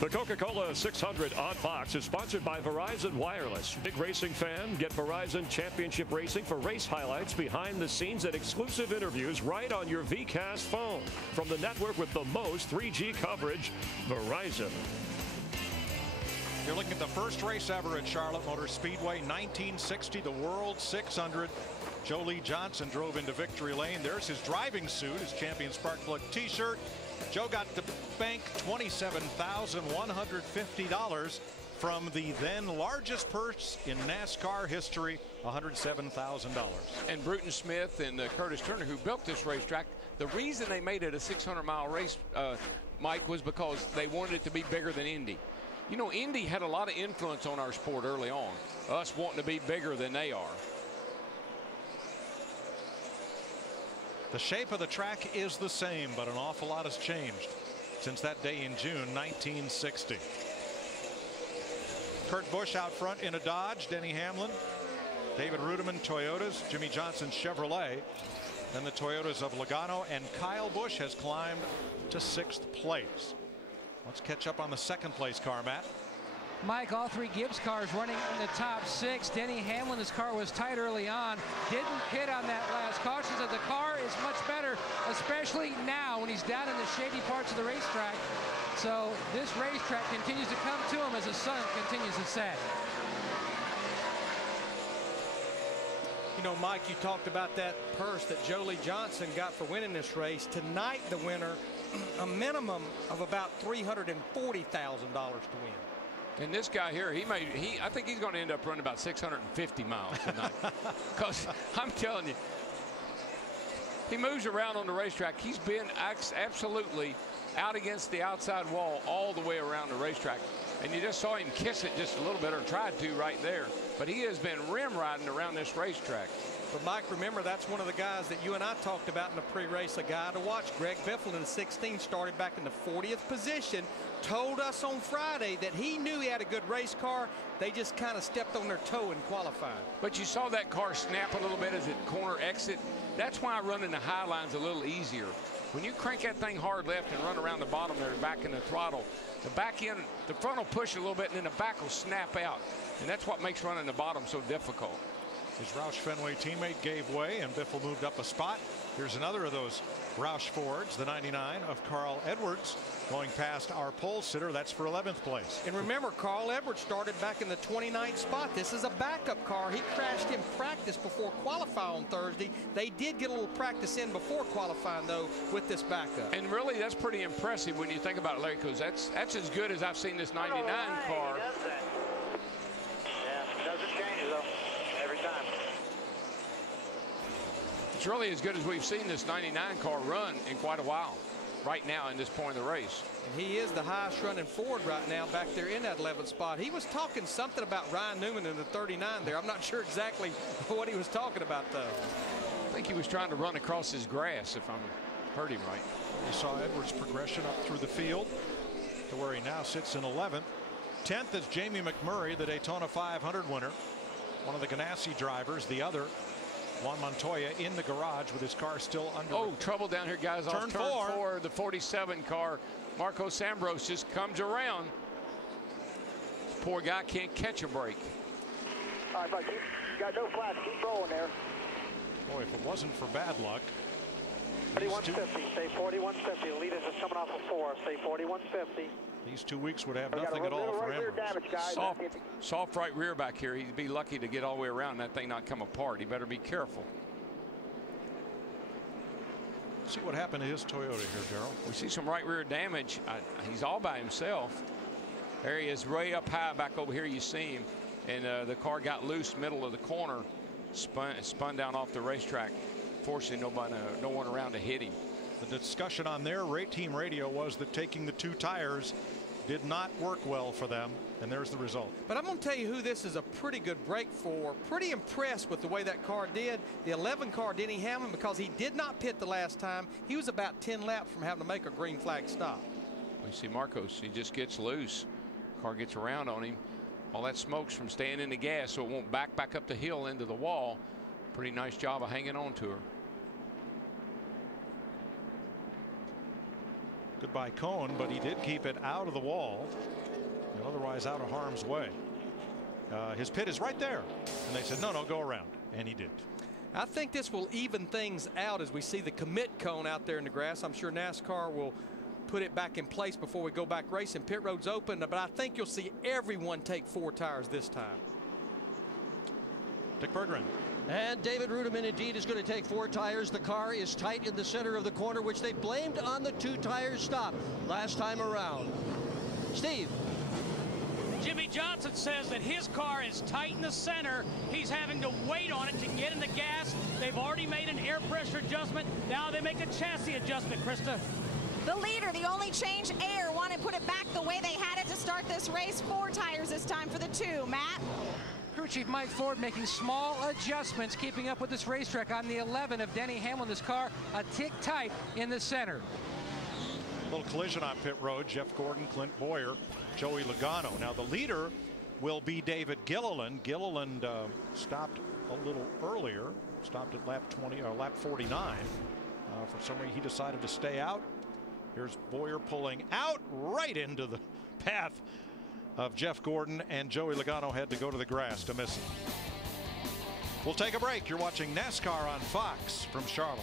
The Coca Cola 600 on Fox is sponsored by Verizon Wireless. Big racing fan? Get Verizon Championship Racing for race highlights, behind the scenes, and exclusive interviews right on your VCast phone. From the network with the most 3G coverage, Verizon. You're looking at the first race ever at Charlotte Motor Speedway, 1960, the World 600. Jolie Johnson drove into victory lane. There's his driving suit, his champion Sparkplug t-shirt. Joe got to bank $27,150 from the then largest purse in NASCAR history, $107,000. And Bruton Smith and Curtis Turner, who built this racetrack, the reason they made it a 600-mile race, Mike, was because they wanted it to be bigger than Indy. You know, Indy had a lot of influence on our sport early on, us wanting to be bigger than they are. The shape of the track is the same, but an awful lot has changed since that day in June 1960. Kurt Busch out front in a Dodge, Denny Hamlin, David Rudiman Toyotas, Jimmy Johnson Chevrolet, then the Toyotas of Logano, and Kyle Busch has climbed to 6th place. Let's catch up on the 2nd place car, Matt. Mike, all three Gibbs cars running in the top 6. Denny Hamlin, his car was tight early on, didn't hit on that last caution. So the car is much better, especially now when he's down in the shady parts of the racetrack. So this racetrack continues to come to him as the sun continues to set. You know, Mike, you talked about that purse that Jolie Johnson got for winning this race. Tonight, the winner, a minimum of about $340,000 to win. And this guy here, I think he's going to end up running about 650 miles tonight. Because I'm telling you, he moves around on the racetrack. He's been absolutely out against the outside wall all the way around the racetrack. And you just saw him kiss it just a little bit, or tried to right there. But he has been rim riding around this racetrack. But Mike, remember, that's one of the guys that you and I talked about in the pre-race, a guy to watch. Greg Biffle in the 16 started back in the 40th position, told us on Friday that he knew he had a good race car. They just kind of stepped on their toe in qualifying. But you saw that car snap a little bit as it corner exit. That's why running the high line's a little easier. When you crank that thing hard left and run around the bottom there, back in the throttle, the back end, the front will push a little bit, and then the back will snap out. And that's what makes running the bottom so difficult. His Roush Fenway teammate gave way, and Biffle moved up a spot. Here's another of those Roush Fords, the 99 of Carl Edwards, going past our pole sitter. That's for 11th place. And remember, Carl Edwards started back in the 29th spot. This is a backup car. He crashed in practice before qualifying on Thursday. They did get a little practice in before qualifying, though, with this backup. And really, that's pretty impressive when you think about it, Larry, because that's as good as I've seen this 99 car. Yeah, doesn't change, though. Every time. It's really as good as we've seen this 99 car run in quite a while right now in this point of the race. And he is the highest running Ford right now back there in that 11th spot. He was talking something about Ryan Newman in the 39 there. I'm not sure exactly what he was talking about, though. I think he was trying to run across his grass, if I heard him right. You saw Edwards' progression up through the field to where he now sits in 11th. 10th is Jamie McMurray, the Daytona 500 winner. One of the Ganassi drivers, the other, Juan Montoya, in the garage with his car still under. Oh, trouble down here, guys. Turn off turn four. The 47 car, Marco Sambros, just comes around. This poor guy can't catch a break. All right, but you got no flash. Keep rolling there. Boy, if it wasn't for bad luck. 4150. Stay 4150. The leaders is coming off of 4. Stay 4150. These 2 weeks would have nothing at all for him. Soft right rear back here. He'd be lucky to get all the way around and that thing not come apart. He better be careful. See what happened to his Toyota here, Darrell. We see some right rear damage. He's all by himself. There he is, way up high back over here. You see him, and the car got loose middle of the corner, spun down off the racetrack, forcing no one around to hit him. The discussion on their team radio was that taking the 2 tires did not work well for them, and there's the result. But I'm going to tell you who this is a pretty good break for. Pretty impressed with the way that car did. The 11 car, Denny Hamlin, because he did not pit the last time. He was about 10 laps from having to make a green flag stop. We see Marcos. He just gets loose. Car gets around on him. All that smoke's from staying in the gas, so it won't back up the hill into the wall. Pretty nice job of hanging on to her. Goodbye cone, but he did keep it out of the wall and otherwise out of harm's way. His pit is right there, and they said no, go around, and he did. I think this will even things out as we see the commit cone out there in the grass. I'm sure NASCAR will put it back in place before we go back racing. Pit road's open, but I think you'll see everyone take 4 tires this time. Dick Berggren. And David Rudiman indeed is going to take 4 tires. The car is tight in the center of the corner, which they blamed on the 2-tire stop last time around. Steve. Jimmy Johnson says that his car is tight in the center. He's having to wait on it to get in the gas. They've already made an air pressure adjustment. Now they make a chassis adjustment, Krista. The leader, the only change, Air, wanted to put it back the way they had it to start this race. 4 tires this time for the 2. Matt? Crew Chief Mike Ford making small adjustments, keeping up with this racetrack. On the 11 of Denny Hamlin, this car a tick tight in the center. A little collision on pit road. Jeff Gordon, Clint Boyer, Joey Logano. Now the leader will be David Gilliland. Gilliland stopped a little earlier, stopped at lap 49. For some reason he decided to stay out. Here's Boyer pulling out right into the path of Jeff Gordon, and Joey Logano had to go to the grass to miss it. We'll take a break. You're watching NASCAR on Fox from Charlotte.